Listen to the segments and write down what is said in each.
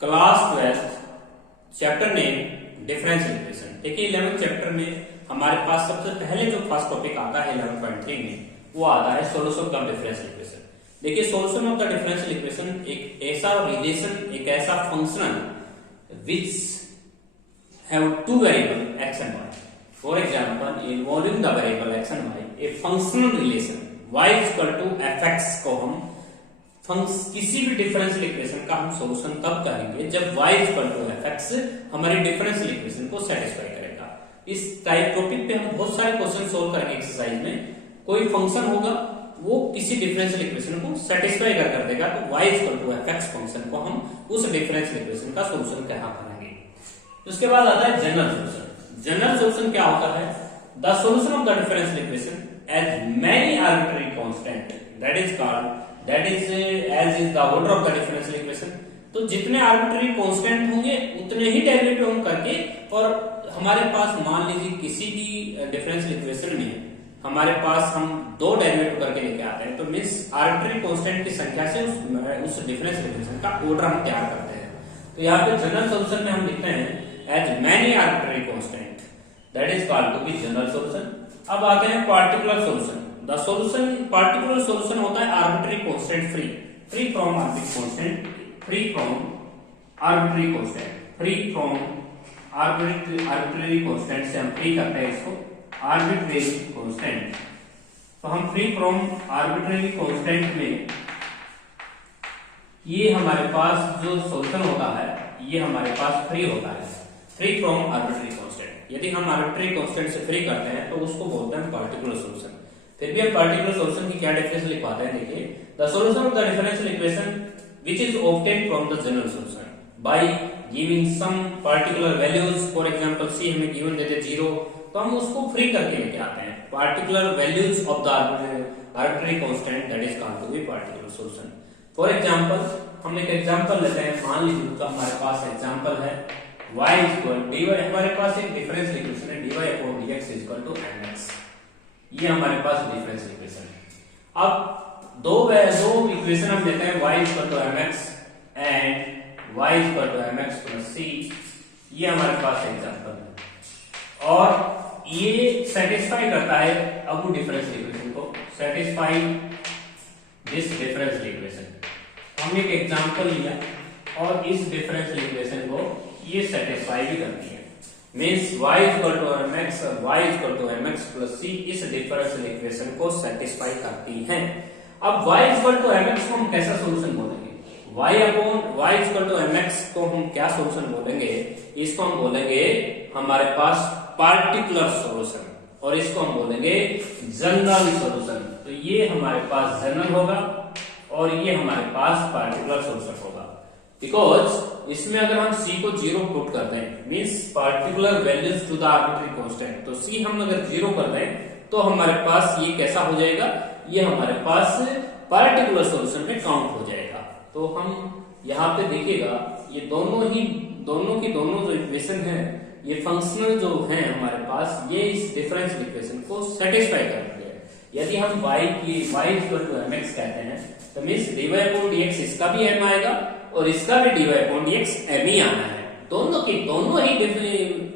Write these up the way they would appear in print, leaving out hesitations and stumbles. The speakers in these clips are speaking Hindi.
Class 12 chapter name differential equation. देखिए 11th चैप्टर में हमारे पास सबसे पहले जो फर्स्ट टॉपिक आता है 11.3 में वो आता है सॉल्यूशन ऑफ डिफरेंशियल इक्वेशन। देखिए solution of the differential equation एक ऐसा रिलेशन, एक ऐसा function which have two variable x and y। For example involving the variable x and y, a functional relation y equal to fx को हम किसी भी डिफरेंशियल इक्वेशन का हम सॉल्यूशन तब करेंगे जब y इक्वल टू fx हमारी डिफरेंशियल इक्वेशन को सेटिस्फाई करेगा। इस टाइप टॉपिक पे हम बहुत सारे क्वेश्चन सोल्व करेंगे एक्सरसाइज में। कोई फंक्शन होगा वो किसी डिफरेंशियल इक्वेशन को सेटिस्फाई कर देगा, तो y equal to fx function को हम उस डिफरेंशियल इक्वेशन का सॉल्यूशन कहाँ करेंगे। उसके बाद आता है जनरल सॉल्यूशन। जनरल सॉल्यूशन क्या होता है? The solution of the differential equation as many arbitrary constant that is called that is as is the order of the differential equation. तो जितने आर्बिट्ररी कांस्टेंट होंगे उतने ही डेरिवेटिव हम करके, और हमारे पास मान लीजिए किसी भी डिफरेंशियल इक्वेशन में हमारे पास हम दो डेरिवेटिव करके लेके आते हैं, तो मींस आर्बिट्ररी कांस्टेंट की संख्या से उस डिफरेंशियल इक्वेशन का ऑर्डर हम तैयार करते हैं। तो यहाँ पे जनरल सॉल्यूशन में हम लिखते हैं as many arbitrary constant that is called to be general solution. अब आते हैं particular solution. The solution particular solution होता है arbitrary constant free from arbitrary constant, free from arbitrary constant, free from arbitrary constant से हम फ्री करते हैं इसको आर्बिट्ररी कांस्टेंट। तो हम फ्री फ्रॉम आर्बिट्ररी कांस्टेंट में ये हमारे पास जो सॉल्यूशन होता है ये हमारे पास फ्री होता है, फ्री फ्रॉम आर्बिट्ररी कांस्टेंट। यदि हम आर्बिट्ररी कांस्टेंट से फ्री करते हैं तो उसको बोलते हैं पार्टिकुलर सॉल्यूशन। फिर भी हम पार्टिकुलर सॉल्यूशन की क्या डेफिनेशन लिखवाते हैं, देखिए the solution of the differential equation which is obtained from the general solution by giving some particular values. For example c हमें गिवन देते 0, तो हम उसको फ्री करके लेके आते हैं particular values of the arbitrary constant that is called to be particular solution. For example हम एक एग्जांपल लेते हैं, मान लीजिए तो हमारे पास एग्जांपल है y इक्वल dy, हमारे पास एक डिफरेंशियल इक्वेशन है dy upon dx equal to mx। ये हमारे पास डिफरेंशियल इक्वेशन है। अब दो इक्वेशन हम लेते हैं y equal to mx and y equal to mx plus c। ये हमारे पास एग्जांपल है और ये सेटिस्फाई करता है अब वो डिफरेंशियल इक्वेशन को, सेटिस्फाई दिस डिफरेंशियल इक्वेशन। हमने एक एग्जांपल लिया और इस डिफरेंशियल इक्वेशन को ये सेटिस्फाई भी करती है, means y equal to mx और y equal to mx plus c इस डिफरेंशियल इक्वेशन को सेटिस्फाई करती हैं। अब y इक्वल टू mx को हम कैसा सॉल्यूशन बोलेंगे? y upon y equal to mx को हम क्या सॉल्यूशन बोलेंगे? इसको हम बोलेंगे हमारे पास पार्टिकुलर सॉल्यूशन और इसको हम बोलेंगे जनरल सॉल्यूशन। तो ये हमारे पास जनरल होगा और ये हमारे पास पार्टिकुलर सॉल्यूशन होगा, बिकॉज इसमें अगर हम c को 0 पुट कर दें means particular values to the arbitrary constant, तो c हम अगर 0 कर दें तो हमारे पास ये कैसा हो जाएगा? ये हमारे पास पार्टिकुलर सॉल्यूशन में काउंट हो जाएगा। तो हम यहाँ पे देखिएगा ये दोनों की दोनों जो इक्वेशन है ये फंक्शनल जो है हमारे पास, ये इस डिफरेंशियल इक्वेशन को सेटिस्फाई करती है। यदि हम y इक्वल टू mx कहते हैं तो मींस dy अपॉन dx इसका भी m आएगा और इसका भी dy अपॉन dx m ही आना है। दोनों ही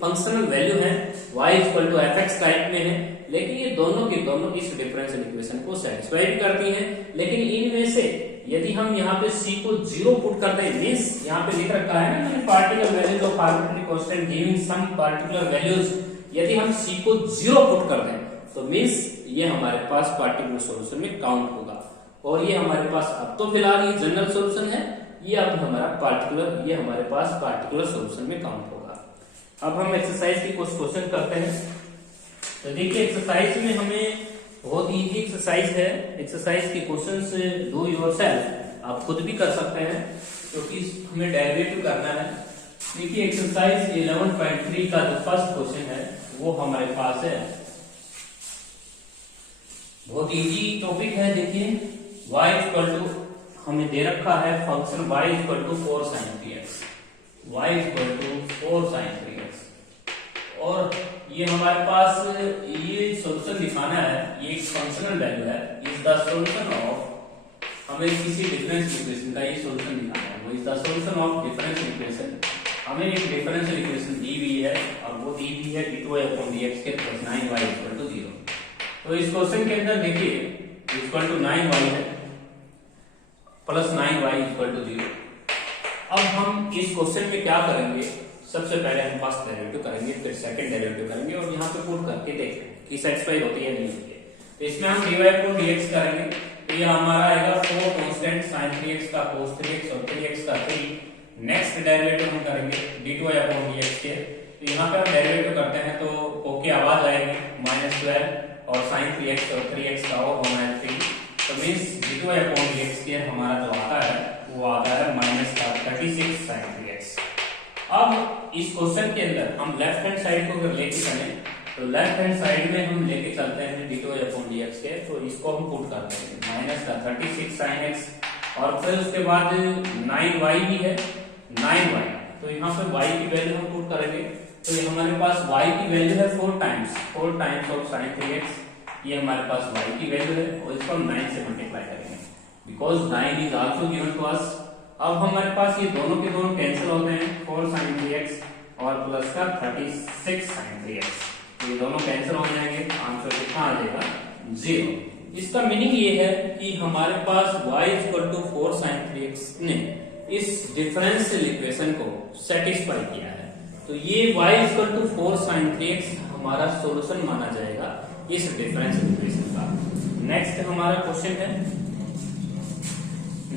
फंक्शनल वैल्यू है, y equal to fx type में है, लेकिन ये दोनों की दोनों इस डिफरेंशियल इक्वेशन को सेटिस्फाई भी करती हैं। लेकिन इनमें से यदि हम यहाँ पे c को 0 पुट करते हैं, मींस यहाँ पे लिख रखा है ना मैंने particular values of arbitrary constant giving some particular values, यदि हम c को 0 पुट कर दें तो मींस ये हमारे पास पार्टिकुलर सॉल्यूशन में काउंट होगा। और ये हमारे पास अब तो फिलहाल ये जनरल सॉल्यूशन है, ये अब ये हमारे पास पार्टिकुलर सॉल्यूशन में काउंट होगा। अब हम एक्सरसाइज के कुछ क्वेश्चन करते हैं। तो देखिए एक्सरसाइज में हमें बहुत इजी एक्सरसाइज है। एक्सरसाइज के क्वेश्चंस डू योरसेल्फ, आप खुद भी कर सकते हैं क्योंकि हमें डेरिवेटिव करना है। देखिए एक्सरसाइज 11.3 का जो फर्स्ट क्वेश्चन है वो हमारे पास है, बहुत इजी टॉपिक है। देखिए y इक्वल टू हमें दे रखा है function y equal to 4 sin 3x, y equal to 4 sin 3x, और ये हमारे पास ये सॉल्यूशन दिखाना है, ये एक फंक्शनल वैल्यू है, इज द सॉल्यूशन ऑफ हमें किसी डिफरेंस इक्वेशन का ये सॉल्यूशन निकालना है। वो is the solution of difference equation. हमें एक डिफरेंशियल इक्वेशन दी हुई है और वो दी हुई है d2/dx के + 9y = 0। तो इस क्वेश्चन के अंदर देखिए इक्वल टू 9y है प्लस 9y = 0। अब हम इस क्वेश्चन में क्या करेंगे, सबसे पहले हम फर्स्ट डेरिवेटिव करेंगे, फिर सेकंड डेरिवेटिव करेंगे और यहाँ पे पुट करके देखेंगे कि सेटिस्फाई होती है नहीं होती है। तो इसमें हम dy/dx करेंगे तो ये हमारा आएगा 4 कांस्टेंट sin 3x का cos 3x और 3x का 3। नेक्स्ट डेरिवेटिव हम करेंगे d2/dx के, तो यहाँ पे हम डेरिवेटिव करते हैं तो ओके आवाज आएगी -12 और sin 3x और 3x का और होना है 3। तो मींस d2/dx के हमारा जो आता है वो आता है -36 sin 3x। अब इस क्वेश्चन के अंदर हम लेफ्ट हैंड साइड को अगर लेके चलें तो लेफ्ट हैंड साइड में हम लेके चलते हैं d2/dx के, तो इसको हम पुट करते हैं -36 sin x और फिर उसके बाद 9y भी है 9y, तो यहाँ पे y की वैल्यू हम पुट करेंगे तो ये हमारे पास y की वैल्यू है 4 टाइम्स ऑफ sin 3x। ये हमारे पास y की वैल्यू है और इसको हम 9 से मल्टीप्लाई करेंगे because 9 is also given to us. अब हमारे पास ये दोनों के दोनों कैंसिल होते हैं 4 sin 3x और प्लस का 36 sin 3x, ये दोनों कैंसिल हो जाएंगे, आंसर कितना आ जाएगा 0। इसका मीनिंग ये है कि हमारे पास y = 4 sin 3x ने इस डिफरेंशियल इक्वेशन को सेटिस्फाई किया है, तो ये y = 4 sin 3x हमारा सॉल्यूशन माना जाएगा इस डिफरेंशियल इक्वेशन का। नेक्स्ट हमारा क्वेश्चन है,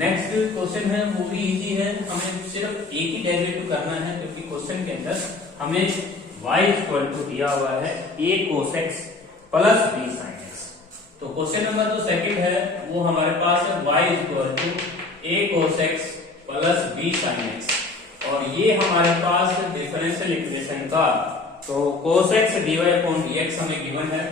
नेक्स्ट क्वेश्चन है वो भी इजी है, हमें सिर्फ एक ही डेरिवेटिव करना है क्योंकि क्वेश्चन के अंदर हमें y = दिया हुआ है a cos x plus b sin x। तो क्वेश्चन नंबर जो सेकंड है वो हमारे पास है y = a cos x plus b sin x और ये हमारे पास डिफरेंशियल इक्वेशन का, तो cos x dy/dx हमें गिवन है,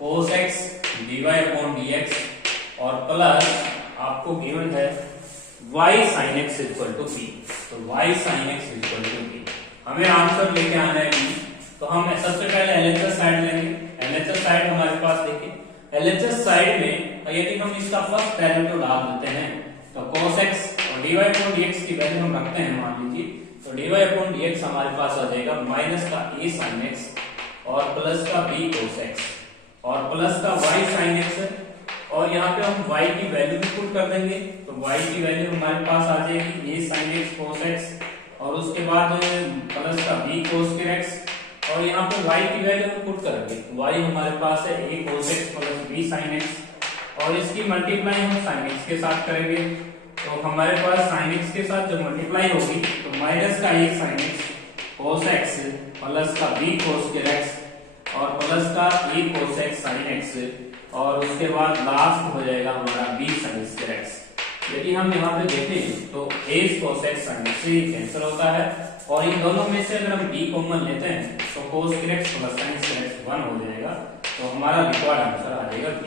cos x dy/dx और प्लस आपको गिवन है y sin x = b, तो y sin x = b हमें आंसर लेके आना है b। तो हम सबसे पहले LHS साइड लेंगे। LHS साइड हमारे पास देखिए LHS साइड में यदि हम इसका फर्स्ट डेरिवेटिव डाल देते हैं तो cos x और dy/dx की वैल्यू हम रखते हैं मान लीजिए, तो dy/dx हमारे पास आ जाएगा माइनस का a sin x और प्लस का b cos x और प्लस का y sin x और यहाँ पे हम y की वैल्यू भी पुट कर देंगे, तो y की वैल्यू हमारे पास आ जाएगी a sin x cos x और उसके बाद प्लस का b cos x और यहाँ पे y की वैल्यू हम पुट करेंगे, y हमारे पास है a cos x plus b sin x और इसकी मल्टीप्लाई हम sin x के साथ करेंगे, तो हमारे पास sin x के साथ जब मल्टीप्लाई होगी तो माइनस का a sin x cos x plus का b cos x और प्लस का a cos x sin x और उसके बाद लास्ट हो जाएगा हमारा b sin x। यदि हम यहाँ पे देखें तो a cos x sin x से कैंसिल होता है और इन दोनों में से अगर हम b कॉमन लेते हैं तो cos x plus sin x 1 हो जाएगा, तो हमारा रिक्वायर्ड आंसर आ जाएगा b।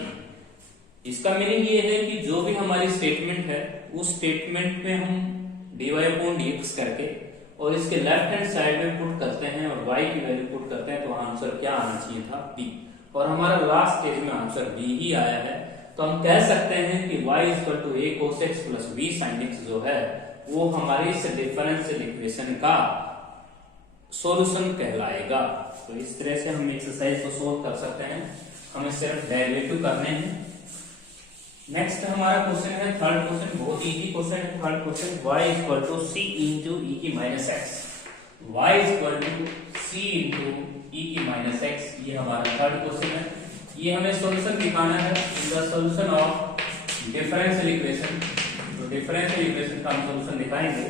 इसका मीनिंग ये है कि जो भी हमारी स्टेटमेंट है उस स्टेटमेंट में हम dy/dx करके और इसके लेफ्ट हैंड साइड में पुट करते हैं और y की वैल्यू पुट करते हैं, तो आंसर क्या आना चाहिए था b और हमारा लास्ट स्टेज में आंसर b ही आया है। तो हम कह सकते हैं कि y = a cos x plus b sin x जो है वो हमारे इस डिफरेंशियल इक्वेशन का सॉल्यूशन कहलाएगा। तो इस तरह से हम एक्सरसाइज को सोल्व कर सकते हैं, हमें सिर्फ डेरिवेटिव करने हैं। नेक्स्ट हमारा क्वेश्चन है थर्ड क्वेश्चन, बहुत इजी क्वेश्चन है third question, y = c * e⁻x, y = c * e⁻x, ये हमारा थर्ड क्वेश्चन है। ये हमें सॉल्यूशन दिखाना है, the solution of differential equation. तो डिफरेंशियल इक्वेशन का हम सॉल्यूशन दिखाएंगे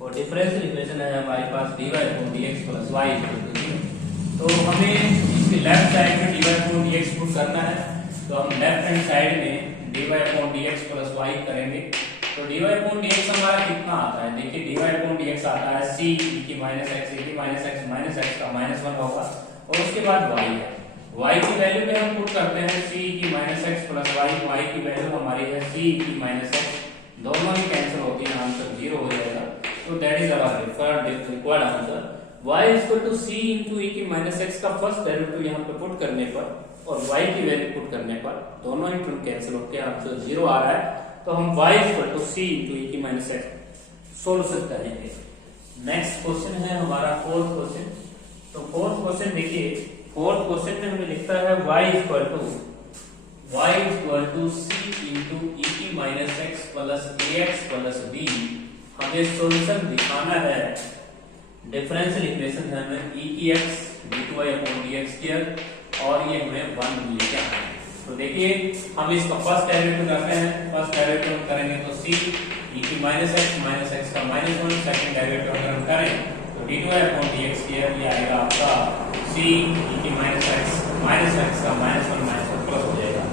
और डिफरेंशियल इक्वेशन है हमारे पास dy/dx प्लस y = 0। तो हमें इसके लेफ्ट साइड में dy/dx पुट करना है, तो हम लेफ्ट हैंड साइड में dy/dx प्लस y करेंगे। तो dy/dx हमारा कितना आता है, देखिए dy/dx आता है c e⁻x माइनस x का -1 होगा और उसके बाद y है, y की वैल्यू पे हम पुट करते हैं c e⁻x प्लस y की वैल्यू हमारी है c e⁻x, दोनों ही कैंसिल होती है, आंसर 0 हो जाएगा। तो that is our required answer. y = c * e⁻x का फर्स्ट डेरिवेटिव यहाँ पे पुट करने पर और y की वैल्यू पुट करने पर दोनों ही टर्म कैंसिल होकर आंसर 0 आ रहा है। तो हम y equal to c into e की माइनस एक्स सोल्यूशन करेंगे। नेक्स्ट क्वेश्चन है हमारा फोर्थ क्वेश्चन। तो फोर्थ क्वेश्चन देखिए, फोर्थ क्वेश्चन में हमें लिखता है y equal to c into e की minus x plus a x plus b. हमें सोल्यूशन दिखाना है, डिफरेंशियल इक्वेशन है हमें e की x d2y upon dx square और ये हमें 1 लेके आना है। तो देखिए हम इसका फर्स्ट डेरिवेटिव करते हैं। फर्स्ट डेरिवेटिव हम करेंगे तो c e की माइनस एक्स का माइनस 1। सेकंड डेरिवेटिव अगर हम करें तो d2y अपॉन dx स्क्वायर ये आएगा आपका c e की माइनस एक्स का माइनस 1 प्लस हो जाएगा।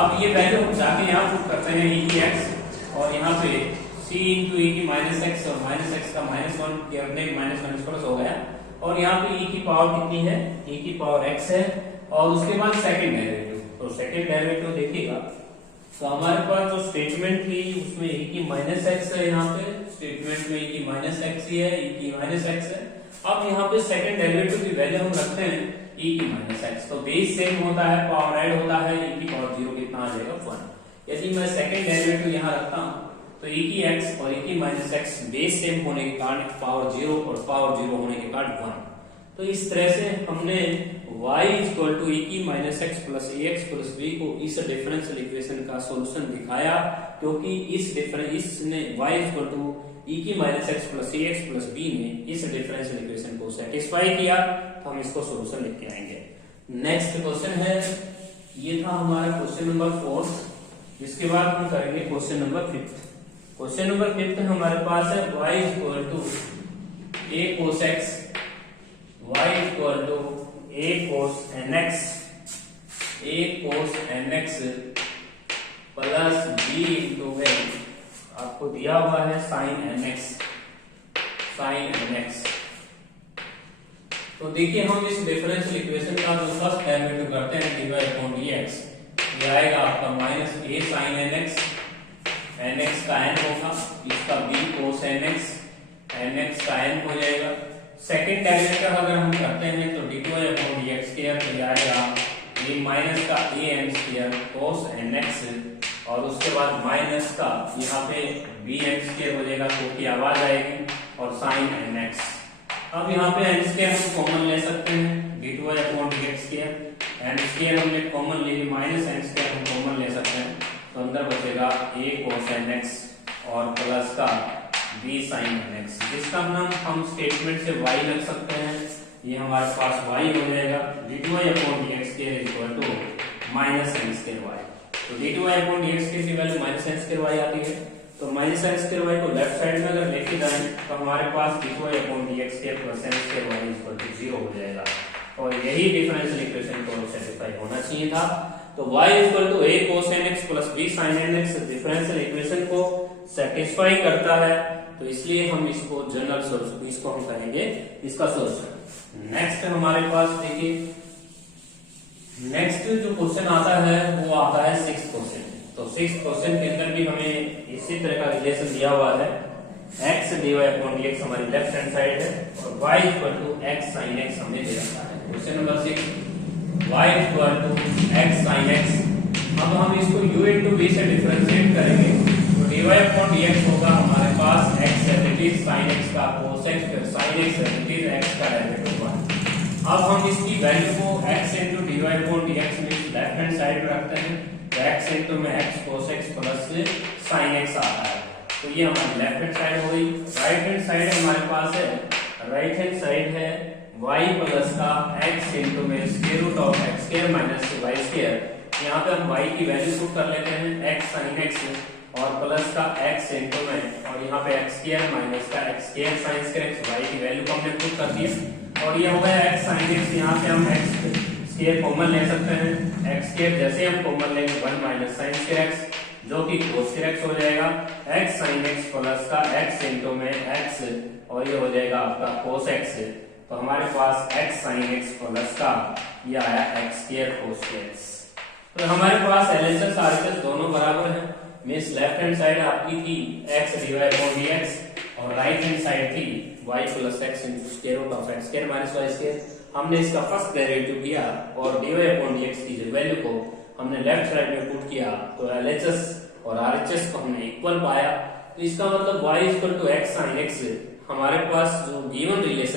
अब ये वैल्यू हम जाके यहाँ पुट करते हैं e की x और यहाँ पे c इंटू ई की माइनस एक्स और माइनस एक्स का माइनस 1 करने माइनस 1 प्लस हो गया और यहाँ पे e की पावर कितनी है, e की पावर x है और उसके बाद सेकंड डेरिवेटिव। तो सेकंड डेरिवेटिव देखिएगा तो हमारे पास जो स्टेटमेंट थी उसमें e की माइनस एक्स है, यहाँ पे स्टेटमेंट में e की माइनस एक्स ही है, e की माइनस एक्स है। अब यहाँ पे सेकंड डेरिवेटिव की वैल्यू हम रखते हैं e की माइनस एक्स, तो बेस सेम होता है, पावर ऐड होता है, e की पावर 0 कितना आ जाएगा 1। यदि मैं सेकंड डेरिवेटिव यहाँ रखता हूँ तो e की x और e की माइनस एक्स बेस सेम होने के कारण पावर 0 और पावर 0 होने के कारण 1। तो इस तरह से हमने y इक्वल टू ई की minus x plus a x plus B को इस डिफरेंशियल इक्वेशन का सॉल्यूशन दिखाया, क्योंकि इसने y इक्वल टू ई की minus x plus a x plus B ने इस डिफरेंशियल इक्वेशन को सेटिस्फाई किया। तो हम इसको सॉल्यूशन लिख के आएंगे। नेक्स्ट क्वेश्चन है, ये था हमारा क्वेश्चन नंबर 4। इसके बाद हम करेंगे क्वेश्चन नंबर 5। क्वेश्चन नंबर 5 हमारे पास है y equal to a cos x, y equal to a cos nx plus b into आपको दिया हुआ है sin nx। तो देखिए हम इस डिफरेंशियल इक्वेशन का जो फर्स्ट डेरिवेटिव करते हैं dy अपॉन dx, ये आएगा आपका माइनस a sin nx का n होगा, इसका b cos nx का n हो जाएगा। सेकंड डेरिवेटिव अगर हम करते हैं तो d2y अपॉन dx स्क्वायर तो आएगा ये माइनस का am स्क्वायर cos nx और उसके बाद माइनस का यहाँ पे bm स्क्वायर हो जाएगा, क्योंकि आवाज आएगी और sin nx। अब यहाँ पे n स्क्वायर हम कॉमन ले सकते हैं, d2y upon dx square n square हमने कॉमन ले लिया, माइनस n स्क्वायर हम कॉमन ले सकते हैं, तो अंदर बचेगा a cos nx और प्लस का b sin nx, जिसका हम स्टेटमेंट से y रख सकते हैं। ये हमारे पास y हो जाएगा d2y upon dx square equal to minus n square y। तो d2y अपॉन dx स्क्वायर की value minus n square y आती है, तो माइनस n स्क्वायर y को लेफ्ट साइड में अगर लेके जाएं तो हमारे पास d2y upon dx square plus n square y equal to 0 हो जाएगा और यही डिफरेंशियल इक्वेशन को सेटिस्फाई होना चाहिए था। तो y equal to a cos nx plus b sin nx differential equation को सेटिस्फाई करता है, तो इसलिए हम इसको जनरल सॉल्यूशन इसको हम करेंगे इसका सॉल्यूशन। नेक्स्ट हमारे पास देखिए, नेक्स्ट जो क्वेश्चन आता है वो आता है 6th क्वेश्चन। तो 6th क्वेश्चन के अंदर भी हमें इसी तरह का रिलेशन दिया हुआ है, x dy अपॉन dx हमारी लेफ्ट हैंड साइड है और y equal to x sin x हमें दे रखा है। Question number 6 y equal to x sin x। अब हम इसको u into v से डिफरेंशिएट करेंगे तो dy अपॉन dx होगा हमारे पास x एज sin x का cos x फिर sin x एज x का डेरिवेटिव 1। अब हम इसकी वैल्यू को x into dy upon dx में लेफ्ट हैंड साइड में रखते हैं, तो x into में x cos x plus sin x आता है, तो ये हमारी लेफ्ट हैंड साइड हो गई। राइट हैंड साइड हमारे पास है, राइट हैंड साइड है y प्लस का x into में square root of x square minus y square. यहाँ पे हम y की वैल्यू पुट कर लेते हैं x sin x और प्लस का x into में और यहाँ पे x स्क्वायर माइनस का x square sin square x, y की वैल्यू को हमने पुट कर दिया और ये हो गया x sin x। यहाँ पे हम x स्क्वायर कॉमन ले सकते हैं, x स्क्वायर जैसे हम कॉमन लेंगे 1 माइनस sin स्क्वायर x जो कि cos स्क्वायर x हो जाएगा, x sin x प्लस का x into में x और ये हो जाएगा आपका cos x। तो हमारे पास x sin x प्लस का ये आया x square cos square x। तो हमारे पास LHS RHS दोनों बराबर हैं, मींस लेफ्ट हैंड साइड आपकी थी x dy अपॉन dx और राइट हैंड साइड थी y plus x into square root of x square minus y square. हमने इसका फर्स्ट डेरिवेटिव किया और dy अपॉन dx की जो वैल्यू को हमने लेफ्ट साइड में पुट किया, तो LHS और RHS को हमने इक्वल पाया। तो इसका मतलब y equal to x sine x हमारे पास जो गिवन रिलेशन